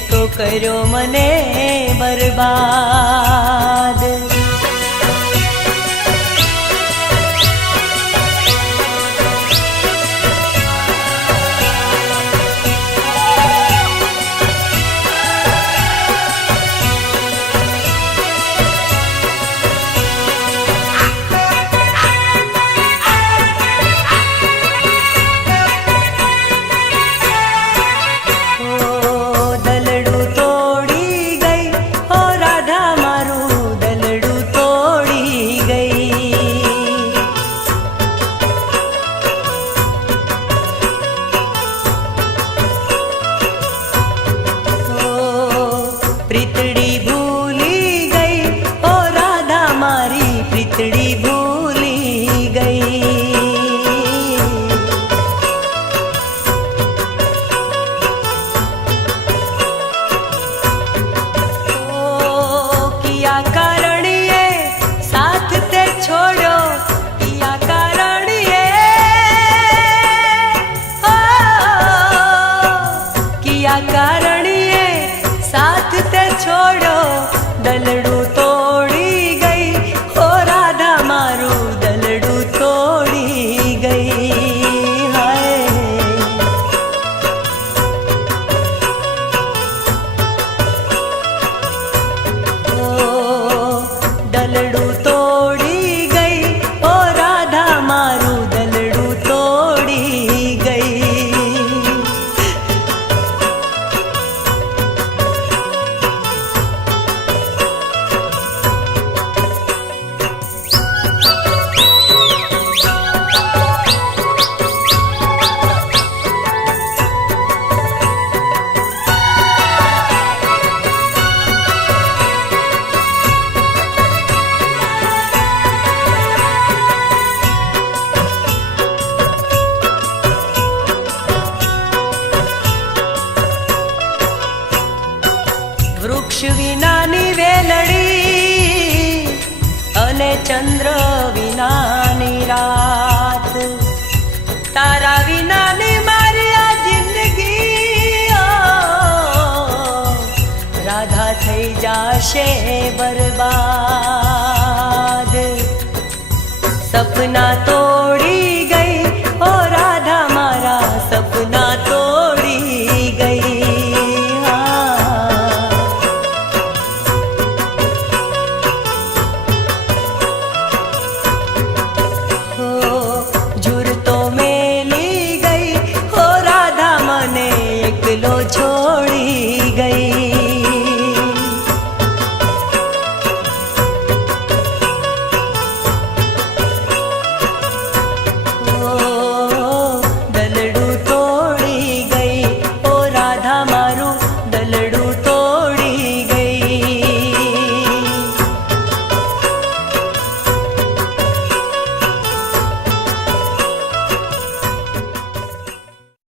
तो कर्यो मने बर्बाद। प्रीतड़ी भूली गई ओ राधा मारी प्रीतड़ी भूली गई। ओ किया कारण ये साथ ते छोड़ो, किया कारण ये ओ किया कारण ये साथ ते छोड़ो, दलड़ू तोड़ी गई ओ राधा मारू दलड़ू तोड़ी गई। हाय ओ दलड़ू तोड़ी गई ओ राधा मारू दलड़ू तोड़ी गई। वृक्ष विनानी वेलड़ी अने चंद्र विनानी रात, तारा विनानी मारी आ जिंदगी ओ राधा थई जाशे बर्बाद। सपना तोड़ी गई ओ राधा मारा सपना तो